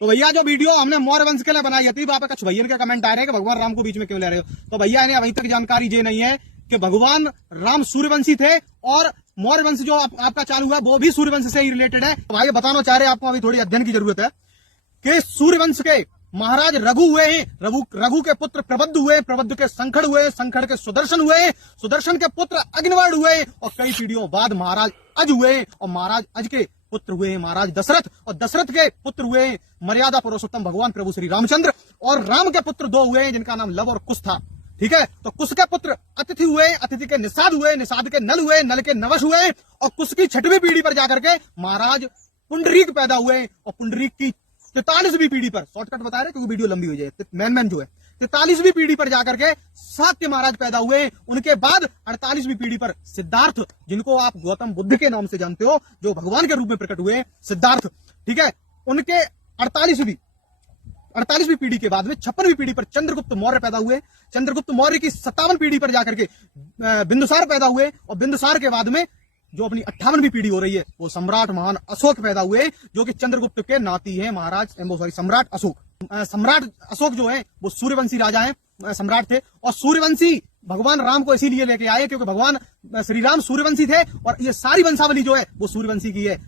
तो भैया जो वीडियो हमने मौर्य वंश के लिए बनाई थी, वहां पे कुछ भैया के कमेंट आ रहे हैं कि भगवान राम को बीच में क्यों ले रहे हो। तो भैया इन्हें अभी तक जानकारी ये नहीं है कि भगवान राम सूर्यवंशी थे और मौर्य वंश जो आपका चालू हुआ वो भी सूर्यवंश से ही रिलेटेड है। तो भाई बताना चाह रहे हैं आपको, अभी थोड़ी अध्ययन की जरूरत है कि सूर्यवंश के महाराज रघु हुए हैं, रघु के पुत्र प्रबद्ध हुए, प्रबद्ध के संखड़ हुए, संखड़ के सुदर्शन हुए, सुदर्शन के पुत्र अग्निवर्ण हुए और कई पीढ़ियों बाद महाराज अज हुए और महाराज अज के पुत्र हुए महाराज दशरथ और दशरथ के पुत्र हुए मर्यादा पुरुषोत्तम भगवान प्रभु श्री रामचंद्र और राम के पुत्र दो हुए जिनका नाम लव और कुश था। ठीक है, तो कुश के पुत्र अतिथि हुए, अतिथि के निषाद हुए, निषाद के नल हुए, नल के नवश हुए और कुश की 6वीं पीढ़ी पर जाकर के महाराज पुंडरीक पैदा हुए और पुंडरीक की 43वीं पीढ़ी पर, शॉर्टकट बता रहे क्योंकि वीडियो लंबी हो जाए, मैन जो है 43वीं पीढ़ी पर जाकर के सात्य महाराज पैदा हुए। उनके बाद 48वीं पीढ़ी पर सिद्धार्थ, जिनको आप गौतम बुद्ध के नाम से जानते हो, जो भगवान के रूप में प्रकट हुए सिद्धार्थ। ठीक है, उनके 48वीं पीढ़ी के बाद में 56वीं पीढ़ी पर चंद्रगुप्त मौर्य पैदा हुए। चंद्रगुप्त मौर्य की 57 पीढ़ी पर जाकर के बिंदुसार पैदा हुए और बिंदुसार के बाद में जो अपनी 58वीं पीढ़ी हो रही है वो सम्राट महान अशोक पैदा हुए, जो कि चंद्रगुप्त के नाती हैं महाराज सम्राट अशोक। सम्राट अशोक जो है वो सूर्यवंशी राजा हैं, सम्राट थे और सूर्यवंशी भगवान राम को इसीलिए लेके आए क्योंकि भगवान श्री राम सूर्यवंशी थे और ये सारी वंशावली जो है वो सूर्यवंशी की है।